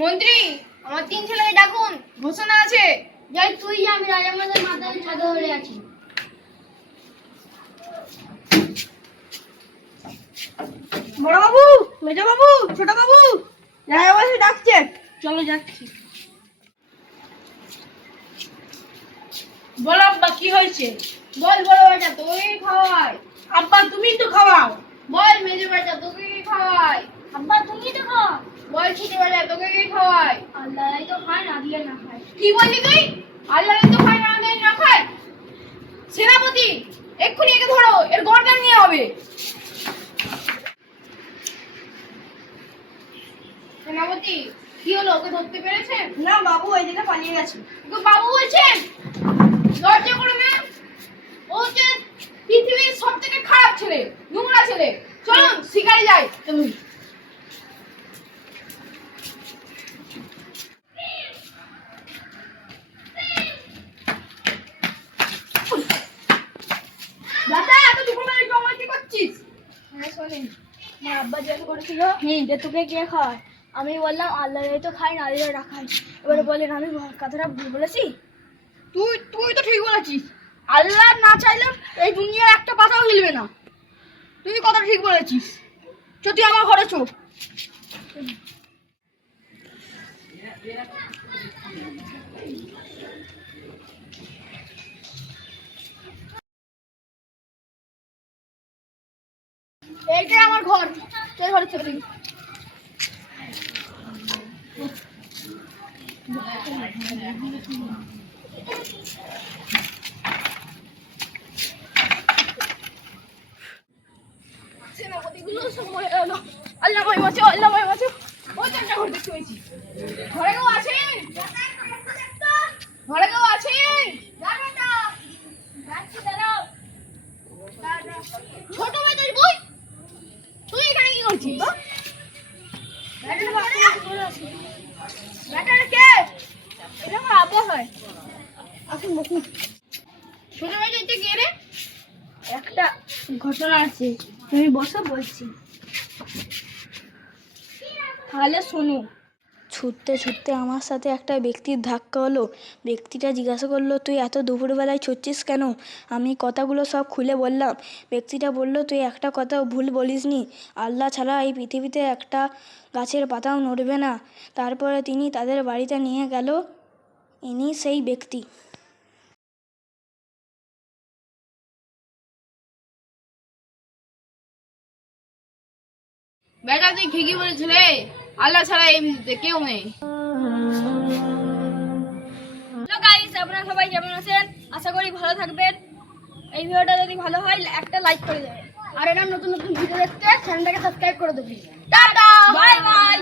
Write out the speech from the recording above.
মন্ত্রী, আমার 3 ছেলেকে ডাকুন, ঘোষণা আছে। যাই তুই যা, আমি রাজামাদের মাথায় ছাদে ধরে আছি। বড় বাবু, মেজ বাবু, ছোট বাবু, রাজাবাবু ডাকছে। চলো যাচ্ছি। বল আব্বা, কি হয়েছে? বল বড় বেটা, তোকে খাওয়াই। আব্বা তুমি তো খাওয়াও। বল মেজ বেটা, তোকে কে খাওয়াই। আব্বা তুমি তো খাও। বল ছোট বেটা, তোকে কে খাওয়াই। আল্লাহ তো খায় না দিলে না খায়। কি বললি তুই? আল্লাহ তো খায় না দেয় না খায়। সেনাপতি, এক্ষুনি একে ধরো, এর গর্দান নিয়ে হবে। সেনাপতি, কি হলো, ওকে ধরতে পেরেছেন? না বাবু, ওই দিকে পালিয়ে গেছে। ওকে বাবু বলছেন? লজ্জা করে না? ও হচ্ছে পৃথিবীর সবথেকে খারাপ ছেলে, নোংরা ছেলে। চলুন শিকারে যাই। চলুন। দাদা, এত দুপুরবেলা জঙ্গলে কি করছিস? হ্যাঁ শোনেন, আমার আব্বা জিজ্ঞাসা করেছিল যে তোকে কে খায়। আমি বললাম আল্লাহ তো খায় না দিলে না খায়। এবারে বলেন আমি কথাটা ভুল বলেছি? তুই তুই তো ঠিক বলেছিস। আল্লাহ না চাইলে এই দুনিয়ার একটা পাতাও হিলবে না। তুই কথা ঠিক বলেছিস। তুই আমার ঘরে চো। এইটাই আমার ঘর। তোর ঘরে চলি। সেনাপতিগুলো সময় এলো। আল্লাহ ভাই বাঁচো, আল্লাহ ভাই বাঁচো। ওই তো একটা ঘর দেখতে পেয়েছি। ঘরে কেউ আছেন? ঘরে কেউ আছেন? ছোট ভাই তুই বই, তুই এখানে কি করছিস? ব্যাটাটা কে? এটা আমার আব্বা হয়। আসুন বসুন। ছোট ভাই তুই কে রে? একটা ঘটনা আছে, তুমি বসে বলছি। তাহলে শোনো। ছুটতে ছুটতে আমার সাথে একটা ব্যক্তির ধাক্কা হলো। ব্যক্তিটা জিজ্ঞাসা করলো, তুই এত দুপুরবেলায় ছুটছিস কেন? আমি কথাগুলো সব খুলে বললাম। ব্যক্তিটা বলল, তুই একটা কথাও ভুল বলিসনি। আল্লাহ ছাড়া এই পৃথিবীতে একটা গাছের পাতাও নড়বে না। তারপরে তিনি তাদের বাড়িতে নিয়ে গেল। ইনি সেই ব্যক্তি। বেটা তুই ঠিকই বলেছিস রে। আল্লাহ ছাড়া এই পৃথিবীতে কেউ নেই। হ্যালো গাইস, আপনারা সবাই কেমন আছেন? আশা করি ভালো থাকবেন। এই ভিডিওটা যদি ভালো হয় একটা লাইক করে দেবেন। আর এরকম নতুন নতুন ভিডিও দেখতে চ্যানেলটাকে সাবস্ক্রাইব করে দেবেন। Tata, bye bye.